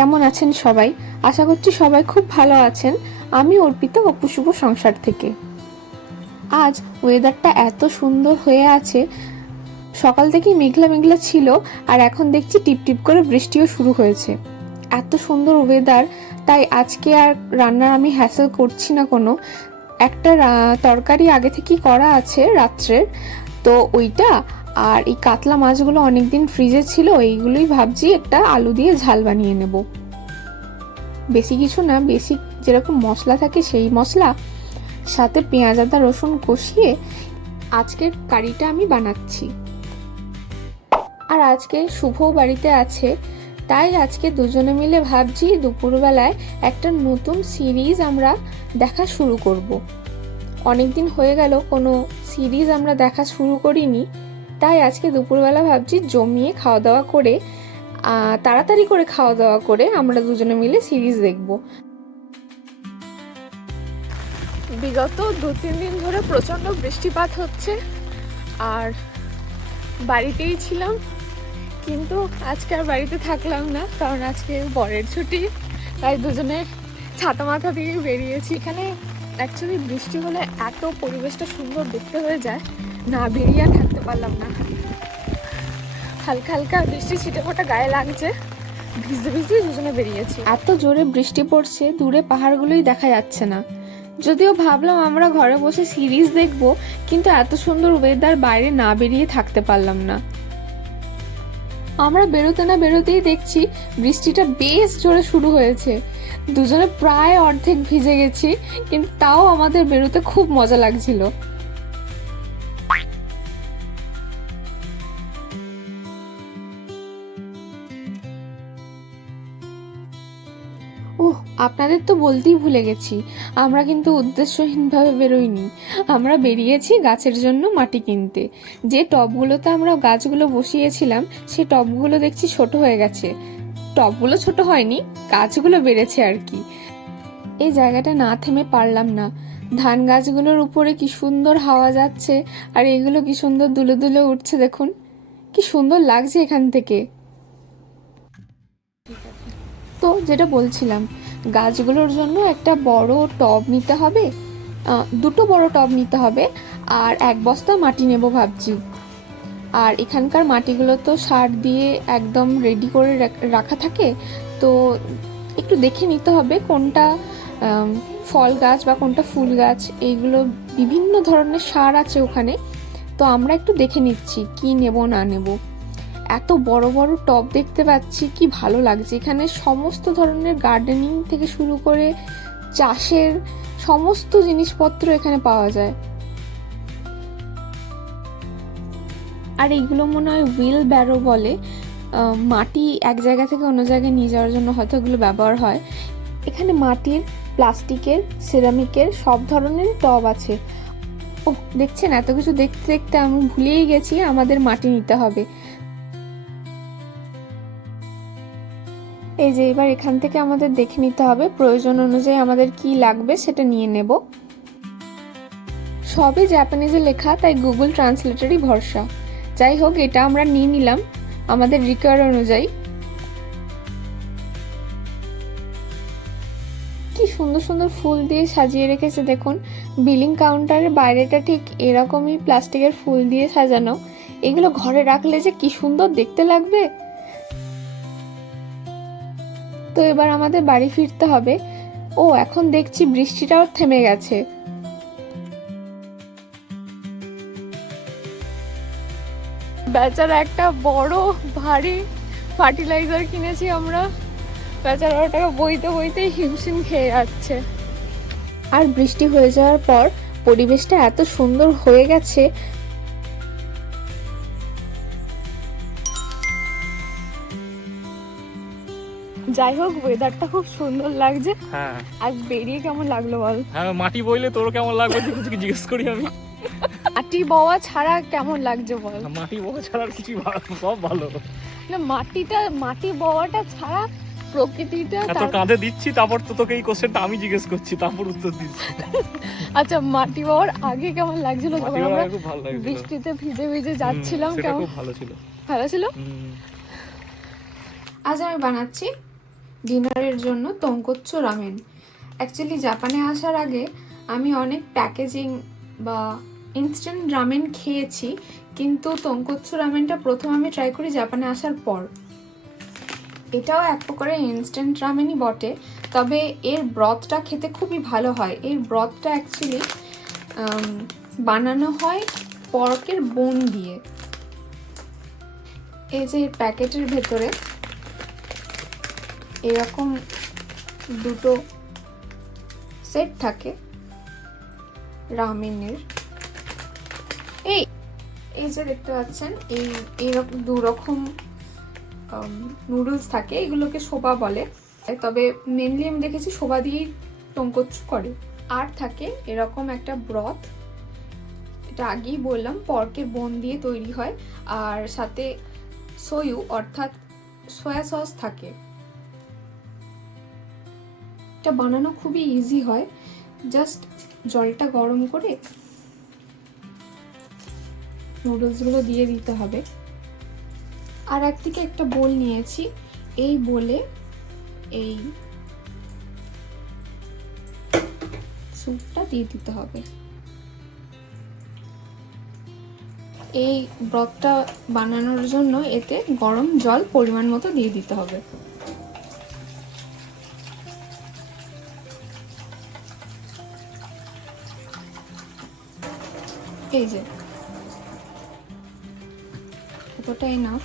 কেমন আছেন সবাই? আশা করছি সবাই খুব ভালো আছেন। আমি অর্পিতা, অপু শুভ সংসার থেকে। আজ ওয়েদারটা এত সুন্দর হয়ে আছে, সকাল থেকেই মেঘলা মেঘলা ছিল, আর এখন দেখছি টিপ টিপ করে বৃষ্টিও শুরু হয়েছে। এত সুন্দর ওয়েদার তাই আজকে আর রান্নার আমি হ্যাসেল করছি না কোনো। একটা তরকারি আগে থেকেই করা আছে রাত্রের তো ওইটা, আর এই কাতলা মাছগুলো অনেকদিন ফ্রিজে ছিল, এইগুলোই ভাবছি একটা আলু দিয়ে ঝাল বানিয়ে নেব। বেশি কিছু না, বেশি যেরকম মশলা থাকে সেই মশলা, সাথে পেঁয়াজ, আদা, রসুন কষিয়ে আজকের কারিটা আমি বানাচ্ছি। আর আজকে শুভ বাড়িতে আছে, তাই আজকে দুজনে মিলে ভাবছি দুপুরবেলায় একটা নতুন সিরিজ আমরা দেখা শুরু করব। অনেকদিন হয়ে গেল, কোনো সিরিজ আমরা দেখা শুরু করিনি, তাই আজকে দুপুরবেলা ভাবছি জমিয়ে খাওয়া দাওয়া করে তাড়াতাড়ি করে খাওয়া দাওয়া করে আমরা দুজনে মিলে সিরিজ দেখব। বিগত দু তিন দিন ধরে প্রচণ্ড বৃষ্টিপাত হচ্ছে, আর বাড়িতেই ছিলাম, কিন্তু আজকে আর বাড়িতে থাকলাম না, কারণ আজকে বরের ছুটি, তাই দুজনে ছাতা মাথা দিয়ে বেরিয়েছি। এখানে অ্যাকচুয়ালি বৃষ্টি হলে এত পরিবেশটা সুন্দর দেখতে হয়ে যায়, না বেরিয়ে থাকতে পারলাম না। হালকা হালকা বৃষ্টি ছিটে ফোটা গায়ে লাগছে। ভিজতে ভিজতে দুজনে বেরিয়েছি। এত জোরে বৃষ্টি পড়ছে, দূরে পাহাড়গুলোই দেখা যাচ্ছে না। যদিও ভাবলাম আমরা ঘরে বসে সিরিজ দেখব, কিন্তু এত সুন্দর ওয়েদার বাইরে না বেরিয়ে থাকতে পারলাম না। আমরা বেরোতে না বেরোতেই দেখছি বৃষ্টিটা বেশ জোরে শুরু হয়েছে। দুজনে প্রায় অর্ধেক ভিজে গেছি, কিন্তু তাও আমাদের বেরোতে খুব মজা লাগছিল। ওহ, আপনাদের তো বলতেই ভুলে গেছি। আমরা কিন্তু উদ্দেশ্যহীনভাবে বেরোইনি। আমরা বেরিয়েছি গাছের জন্য মাটি কিনতে। যে টবগুলোতে আমরা গাছগুলো বসিয়েছিলাম সেই টবগুলো দেখছি ছোট হয়ে গেছে। টবগুলো ছোট হয়নি, গাছগুলো বেড়েছে আর কি। এই জায়গাটা না থেমে পারলাম না। ধান গাছগুলোর উপরে কি সুন্দর হাওয়া যাচ্ছে, আর এগুলো কি সুন্দর দুলে দুলে উঠছে দেখুন। কি সুন্দর লাগছে এখান থেকে। তো যেটা বলছিলাম, গাছগুলোর জন্য একটা বড় টব নিতে হবে দুটো বড় টব নিতে হবে, আর এক বস্তা মাটি নেব ভাবছি। আর এখানকার মাটিগুলো তো সার দিয়ে একদম রেডি করে রাখা থাকে, তো একটু দেখে নিতে হবে কোনটা ফল গাছ বা কোনটা ফুল গাছ, এইগুলো বিভিন্ন ধরনের সার আছে ওখানে, তো আমরা একটু দেখে নিচ্ছি কি নেব না নেব। এত বড় বড় টব দেখতে পাচ্ছি, কি ভালো লাগছে। এখানে সমস্ত ধরনের গার্ডেনিং থেকে শুরু করে চাষের সমস্ত জিনিসপত্র এখানে পাওয়া যায়। আর এইগুলো মনে হয় হুইল ব্যারো বলে। মাটি এক জায়গা থেকে অন্য জায়গায় নিয়ে যাওয়ার জন্য হয়তো এগুলো ব্যবহার হয়। এখানে মাটির, প্লাস্টিকের সিরামিকের সব ধরনের টব আছে। ও দেখছেন? এত কিছু দেখতে দেখতে আমি ভুলেই গেছি, আমাদের মাটি নিতে হবে। এই যে এবার এখান থেকে আমাদের দেখে নিতে হবে প্রয়োজন অনুযায়ী আমাদের কি লাগবে সেটা নিয়ে নেব। সবই জাপানিজে লেখা, তাই গুগল ট্রান্সলেটারই ভরসা। যাই হোক, এটা আমরা নিয়ে নিলাম আমাদের রিকোয়ার অনুযায়ী। কি সুন্দর সুন্দর ফুল দিয়ে সাজিয়ে রেখেছে, দেখুন। বিলিং কাউন্টারের বাইরেটা ঠিক এরকমই প্লাস্টিকের ফুল দিয়ে সাজানো। এগুলো ঘরে রাখলে যে কি সুন্দর দেখতে লাগবে! তো এবার আমাদের বাড়ি ফিরতে হবে। ও এখন দেখছি বৃষ্টিটাও থেমে গেছে। বেচারা একটা বড় ভারী ফার্টিলাইজার কিনেছি আমরা। বেচারা ওটাকে বইতে বইতে হিমশিম খেয়ে যাচ্ছে। আর বৃষ্টি হয়ে যাওয়ার পর পরিবেশটা এত সুন্দর হয়ে গেছে যাই হোক ওয়েদারটা খুব সুন্দর লাগছে। হ্যাঁ। আজ বেরিয়ে কেমন লাগল বল? হ্যাঁ মাটি বইলে তোর কেমন লাগবে কিছু জিজ্ঞেস করি আমি। আটি বওয়া ছাড়া কেমন লাগছে বল? মাটি বই ছাড়া কিছু সব ভালো। না মাটিটা মাটি বওয়াটা ছাড়া প্রকৃতিটা এত কাঁধে দিচ্ছি তারপর তো তোকে এই কোশ্চেনটা আমি জিজ্ঞেস করছি তারপর উত্তর দিচ্ছি। আচ্ছা মাটি বওয়ার আগে কেমন লাগছিল? মাটি যখন আমরা খুব ভালো বৃষ্টিতে ভিজে ভিজে যাচ্ছিলাম কেমন? ভালো ছিল। ভালো ছিল। আজ আমি বানাচ্ছি ডিনারের জন্য তোঙ্কচ্চু রামেন। অ্যাকচুয়ালি জাপানে আসার আগে আমি অনেক প্যাকেজিং বা ইনস্ট্যান্ট রামেন খেয়েছি, কিন্তু তোঙ্কচ্চু রামেনটা প্রথম আমি ট্রাই করি জাপানে আসার পর। এটাও এক প্রকারের ইনস্ট্যান্ট রামেনই বটে, তবে এর ব্রথটা খেতে খুবই ভালো হয়। এর ব্রথটা অ্যাকচুয়ালি বানানো হয় পর্কের বোন দিয়ে। এই যে প্যাকেটের ভেতরে এরকম দুটো সেট থাকে রামেনের। এই এই যে দেখতে পাচ্ছেন, এই এইরকম দু রকম নুডলস থাকে, এগুলোকে শোভা বলে। তবে মেনলি আমি দেখেছি শোভা দিয়েই টঙ্কচ্ছু করে। আর থাকে এরকম একটা ব্রথ এটা আগেই বললাম পর্কের বোন দিয়ে তৈরি হয়। আর সাথে সয়ু অর্থাৎ সয়া সস থাকে। এটা বানানো খুবই ইজি হয়। জাস্ট জলটা গরম করে নুডলসগুলো দিয়ে দিতে হবে। আর একদিকে একটা বোল নিয়েছি। এই বোলে এই স্যুপটা দিয়ে দিতে হবে। এই ব্রথটা বানানোর জন্য এতে গরম জল পরিমাণ মতো দিয়ে দিতে হবে। এই যে। এতটা এনাফ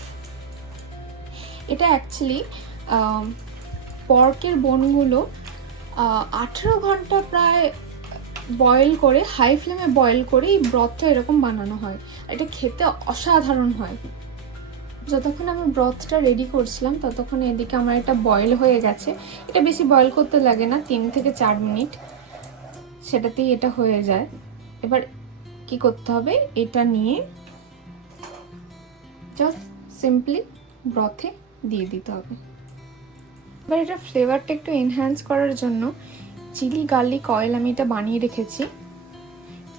এটা অ্যাকচুয়ালি পর্কের বনগুলো আঠেরো ঘণ্টা প্রায় বয়েল করে হাই ফ্লেমে বয়েল করে এই ব্রথটা এরকম বানানো হয়। এটা খেতে অসাধারণ হয়। যতক্ষণ আমি ব্রথটা রেডি করছিলাম, ততক্ষণ এদিকে আমার এটা বয়েল হয়ে গেছে। এটা বেশি বয়েল করতে লাগে না, তিন থেকে চার মিনিট। সেটাতেই এটা হয়ে যায়। এবার কি করতে হবে? এটা নিয়ে জাস্ট সিম্পলি ব্রথে দিয়ে দিতে হবে। এবার এটা ফ্লেভারটা একটু এনহ্যান্স করার জন্য চিলি গার্লিক অয়েল আমি এটা বানিয়ে রেখেছি।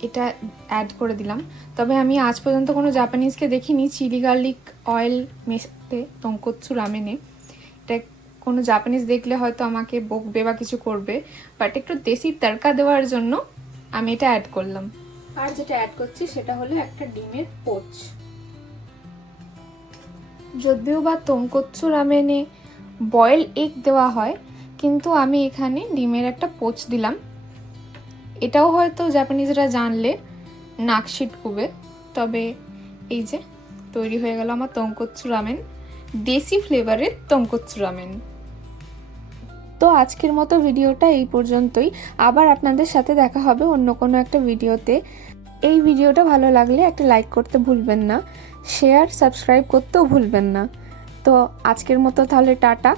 এটা অ্যাড করে দিলাম। তবে আমি আজ পর্যন্ত কোনো জাপানিজকে দেখিনি। চিলি গার্লিক অয়েল মেশাতে টঙ্কচ্ছু রামেনে এটা কোনো জাপানিজ দেখলে হয়তো আমাকে বকবে বা কিছু করবে। বাট একটু দেশি তড়কা দেওয়ার জন্য আমি এটা অ্যাড করলাম। আর যেটা অ্যাড করছি সেটা হলো একটা ডিমের পোচ। যদিও বা তোঙ্কচ্ছু রামেনে বয়েল এগ দেওয়া হয় কিন্তু আমি এখানে ডিমের একটা পোচ দিলাম। এটাও হয়তো জাপানিজরা জানলে নাক ছিটকুবে তবে এই যে তৈরি হয়ে গেল আমার তোঙ্কচ্ছু রামেন দেশি ফ্লেভারের তোঙ্কচ্ছু রামেন। তো আজকের মতো ভিডিওটা এই পর্যন্তই। আবার আপনাদের সাথে দেখা হবে অন্য কোনো একটা ভিডিওতে। এই ভিডিওটা ভালো লাগলে একটা লাইক করতে ভুলবেন না শেয়ার সাবস্ক্রাইব করতেও ভুলবেন না। তো আজকের মতো তাহলে টাটা।